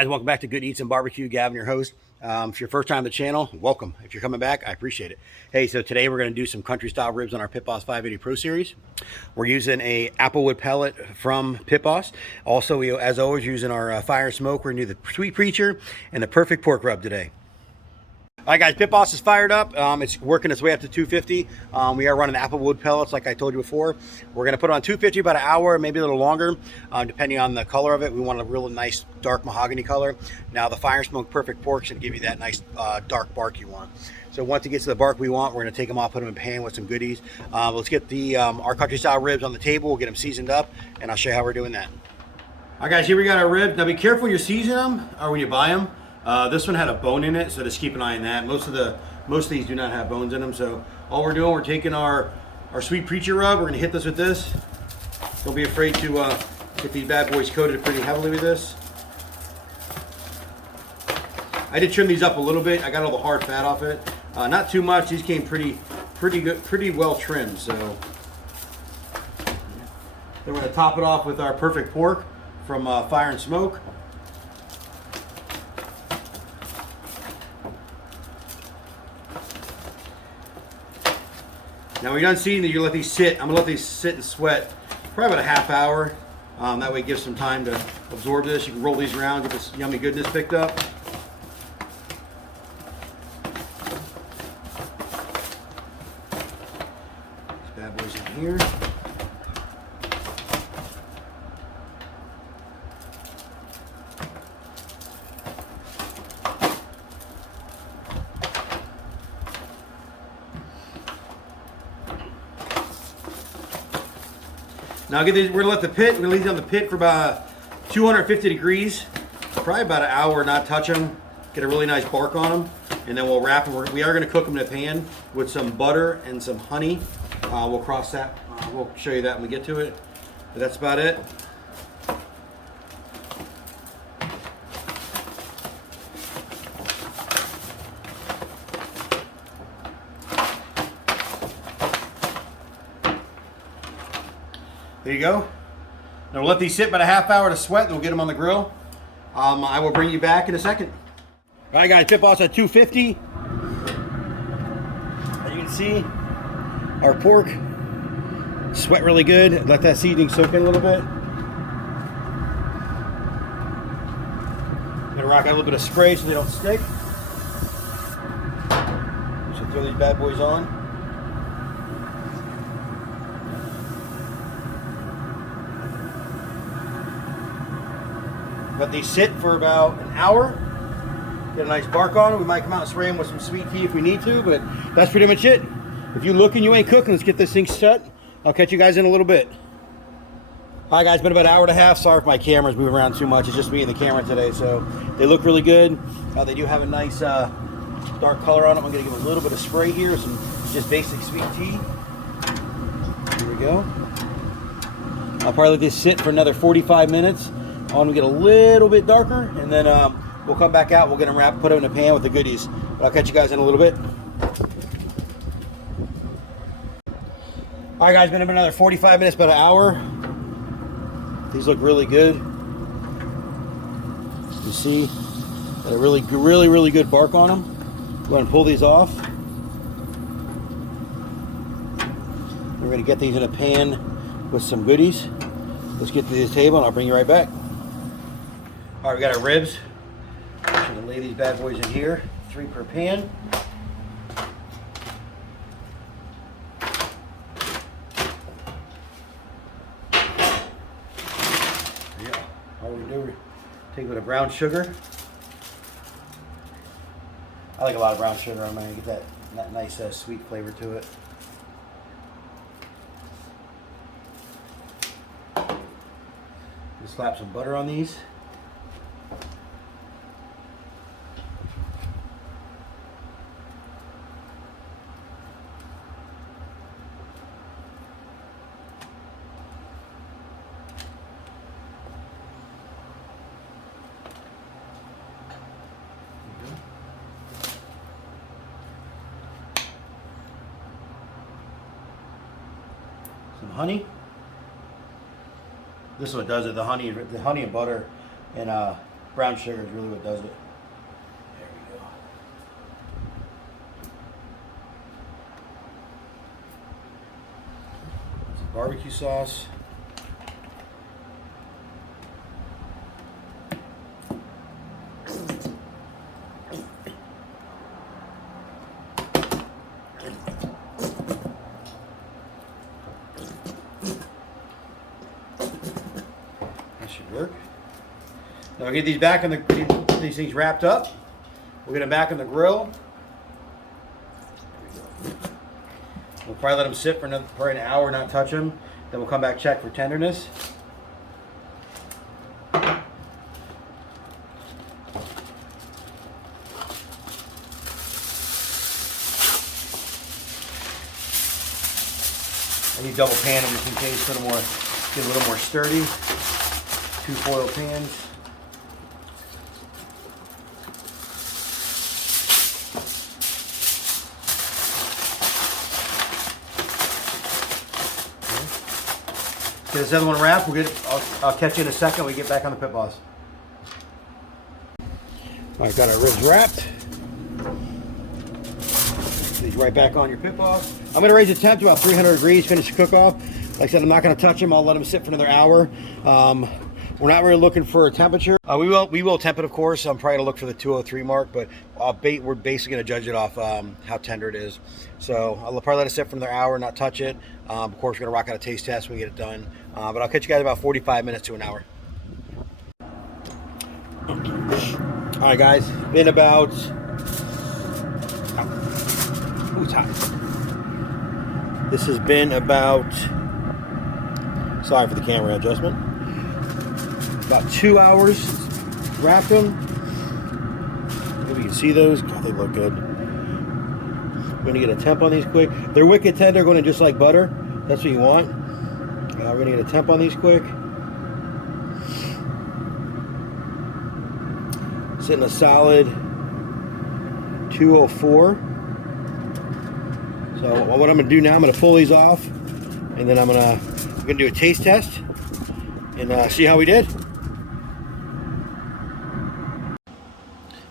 guys, welcome back to Good Eats and Barbecue. Gavin, your host. If you're first time on the channel, welcome. If you're coming back, I appreciate it. Hey, so today we're going to do some country style ribs on our Pit Boss 580 Pro Series. We're using a applewood pellet from Pit Boss. Also, we, as always, using our fire and smoke. We're going to do the Sweet Preacher and the perfect pork rub today. All right, guys, Pit Boss is fired up. It's working its way up to 250. We are running applewood pellets, like I told you before. We're going to put it on 250 about an hour, maybe a little longer, depending on the color of it. We want a real nice dark mahogany color. Now, the fire and smoke perfect pork should give you that nice dark bark you want. So once it gets to the bark we want, we're going to take them off, put them in a pan with some goodies. Let's get the our country style ribs on the table. We'll get them seasoned up, and I'll show you how we're doing that. All right, guys, here we got our ribs. Now, be careful when you're seasoning them or when you buy them. This one had a bone in it, so just keep an eye on that. Most of these do not have bones in them. So all we're doing, we're taking our Sweet Preacher rub. We're gonna hit this with this. Don't be afraid to get these bad boys coated pretty heavily with this. I did trim these up a little bit. I got all the hard fat off it. Not too much. These came pretty good, pretty well trimmed. So then we're gonna top it off with our perfect pork from Fire and Smoke. Now we're done seasoning, you let these sit. I'm gonna let these sit and sweat probably about a half hour. That way it gives some time to absorb this. You can roll these around, get this yummy goodness picked up. These bad boys in here. Now get these, we're gonna let the pit, we're gonna leave it on the pit for about 250 degrees, probably about an hour, not touch them, get a really nice bark on them, and then we'll wrap them. We are gonna cook them in a pan with some butter and some honey. We'll cross that, we'll show you that when we get to it, but that's about it. There you go. Now we'll let these sit about a half hour to sweat, then we'll get them on the grill. I will bring you back in a second. All right, guys, Pit Boss at 250. As you can see, our pork sweat really good. Let that seasoning soak in a little bit. Gonna rock out a little bit of spray so they don't stick. So throw these bad boys on. Let these sit for about an hour. Get a nice bark on them. We might come out and spray them with some sweet tea if we need to, but that's pretty much it. If you're looking, you ain't cooking. Let's get this thing set. I'll catch you guys in a little bit. Hi guys, been about an hour and a half. Sorry if my camera's moving around too much. It's just me and the camera today, so they look really good. They do have a nice dark color on them. I'm gonna give them a little bit of spray here, some just basic sweet tea. Here we go. I'll probably let this sit for another 45 minutes. I want to get a little bit darker, and then we'll come back out. We'll get them wrapped, put them in a pan with the goodies. But I'll catch you guys in a little bit. All right, guys, been another 45 minutes, about an hour. These look really good. You see, got a really good bark on them. Go ahead and pull these off. We're going to get these in a pan with some goodies. Let's get to this table, and I'll bring you right back. All right, we got our ribs. I'm going to lay these bad boys in here, 3 per pan. Yeah, all we do is take a bit of brown sugar. I like a lot of brown sugar. I'm going to get that nice sweet flavor to it. Just slap some butter on these. Some honey. This is what does it. The honey and butter and Brown sugar is really what does it. There we go. Some barbecue sauce. Should work. Now we'll get these back on these things wrapped up. We'll get them back on the grill. We'll probably let them sit for probably an hour, not touch them. Then we'll come back check for tenderness. I need double pan them just in case, get a little more sturdy. 2 foil pans. Get this other one wrapped. I'll catch you in a second when we get back on the pit boss. All right, got our ribs wrapped. These right back on your pit boss. I'm gonna raise the temp to about 300 degrees, finish the cook off. Like I said, I'm not gonna touch them. I'll let them sit for another hour. We're not really looking for a temperature. We will temp it, of course. I'm probably gonna look for the 203 mark, but we're basically gonna judge it off how tender it is. So I'll probably let it sit for another hour, not touch it. Of course, we're gonna rock out a taste test when we get it done. But I'll catch you guys about 45 minutes to an hour. All right, guys. Been about. Ooh, it's hot. This has been about. Sorry for the camera adjustment. About 2 hours. Wrapped them. Maybe you can see those. God, they look good. I'm gonna get a temp on these quick. They're wicked tender, going in just like butter. That's what you want. We're gonna get a temp on these quick. Sitting a solid 204. So what I'm gonna do now, I'm gonna pull these off, and then I'm gonna do a taste test and see how we did.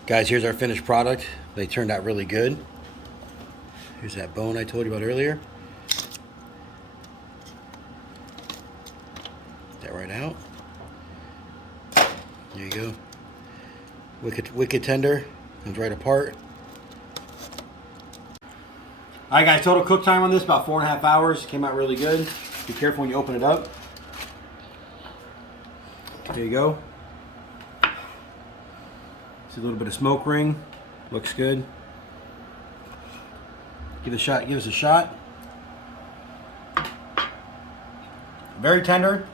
Guys, here's our finished product. They turned out really good. Here's that bone I told you about earlier. Get that right out. There you go. Wicked tender. Comes right apart. All right, guys. Total cook time on this about 4.5 hours. Came out really good. Be careful when you open it up. There you go. See a little bit of smoke ring. Looks good. Give us a shot. Very tender.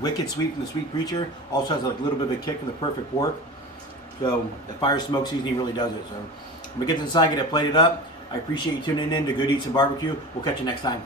Wicked sweet from the sweet preacher. Also has a little bit of a kick from the perfect pork. So the fire smoke seasoning really does it. So I'm gonna get this inside, get it plated up. I appreciate you tuning in to Good Eats and Barbecue. We'll catch you next time.